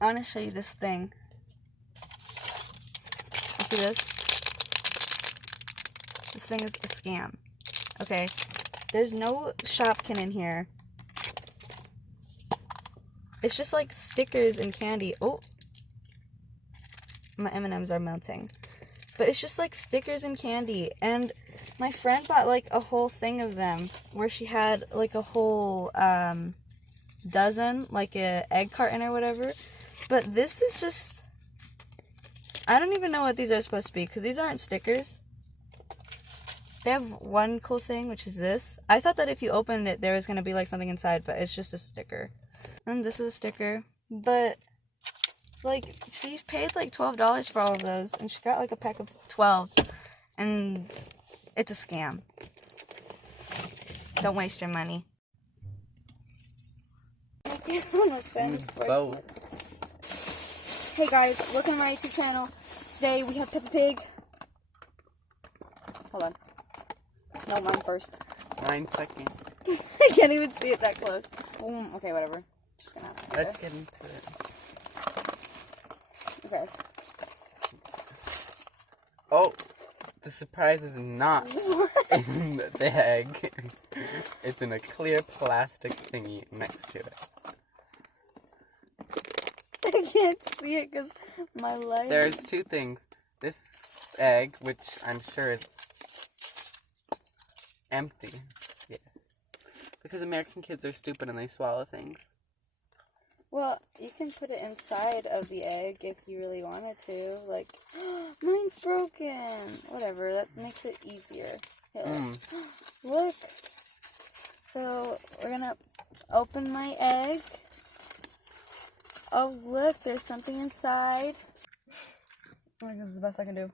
I want to show you this thing. You see this? This thing is a scam. Okay. There's no Shopkin in here. It's just like stickers and candy. Oh. My M&Ms are melting. But it's just like stickers and candy. And my friend bought like a whole thing of them. Where she had like a whole dozen. Like a egg carton or whatever. But this is just... I don't even know what these are supposed to be. Because these aren't stickers. They have one cool thing, which is this. I thought that if you opened it, there was going to be like something inside. But it's just a sticker. And this is a sticker. But... like, she paid like $12 for all of those, and she got like a pack of 12, and it's a scam. Don't waste your money. Hey guys, welcome to my YouTube channel. Today we have Peppa Pig. Hold on. No, mine first. Mine second. I can't even see it that close. Okay, whatever. Just gonna have to Let's get into it. Okay. Oh, the surprise is not in the egg. It's in a clear plastic thingy next to it. I can't see it because my light... There's two things. This egg, which I'm sure is empty. Yes. Because American kids are stupid and they swallow things. Well, you can put it inside of the egg if you really wanted to. Like, mine's broken. Whatever, that makes it easier. Here, look. So, we're gonna open my egg. Oh, look, there's something inside. I think this is the best I can do.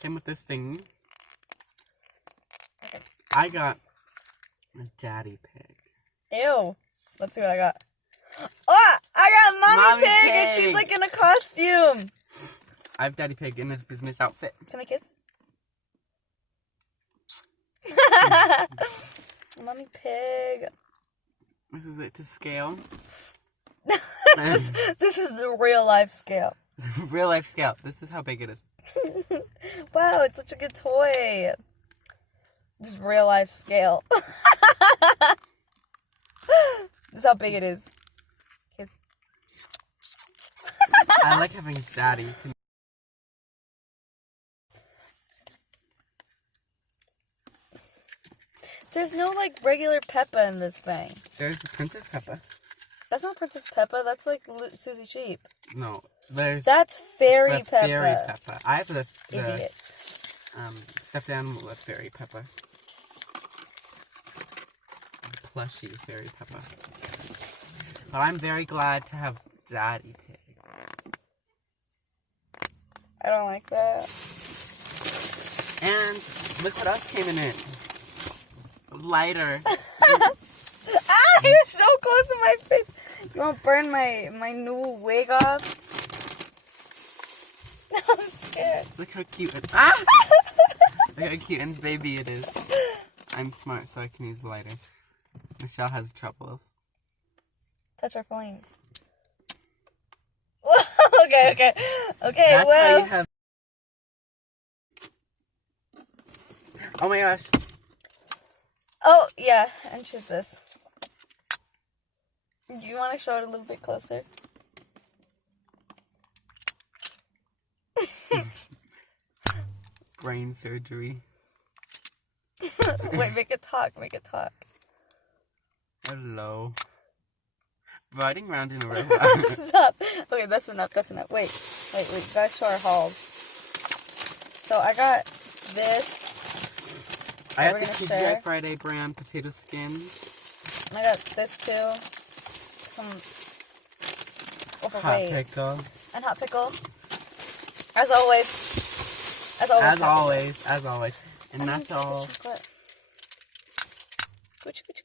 Came with this thing. Okay. I got a daddy pig. Ew. Let's see what I got. Oh, I got Mommy Pig, and she's like in a costume. I have Daddy Pig in his business outfit. Can I kiss? Mommy Pig. This is it to scale. this is the real life scale. Real life scale. This is how big it is. Wow, it's such a good toy. This is real life scale. This is how big it is. Kiss. I like having daddy. There's no like regular Peppa in this thing. There's Princess Peppa. That's not Princess Peppa. That's like Susie Sheep. No, there's. That's Fairy the Peppa. Fairy Peppa. I have the Idiots. stuffed animal of Fairy Peppa. Plushy Fairy Peppa. But I'm very glad to have Daddy Pig. I don't like that. And look what else came in it. Lighter. You're so close to my face. You want to burn my new wig off? I'm scared. Look how cute it is. Look how cute and baby it is. I'm smart, so I can use the lighter. Michelle has troubles. Touch our flames. Okay, That's well. How you have... Oh my gosh. Oh, yeah, and she's this. Do you want to show it a little bit closer? Brain surgery. Wait, make it talk. Hello. Riding around in a robot. Stop. Okay, that's enough. Wait. You gotta show our hauls. So I got this. I got the TGI Friday brand potato skins. I got this too. Some overweight. Hot pickle. And hot pickle. As always. As always. And that's all. Gucci.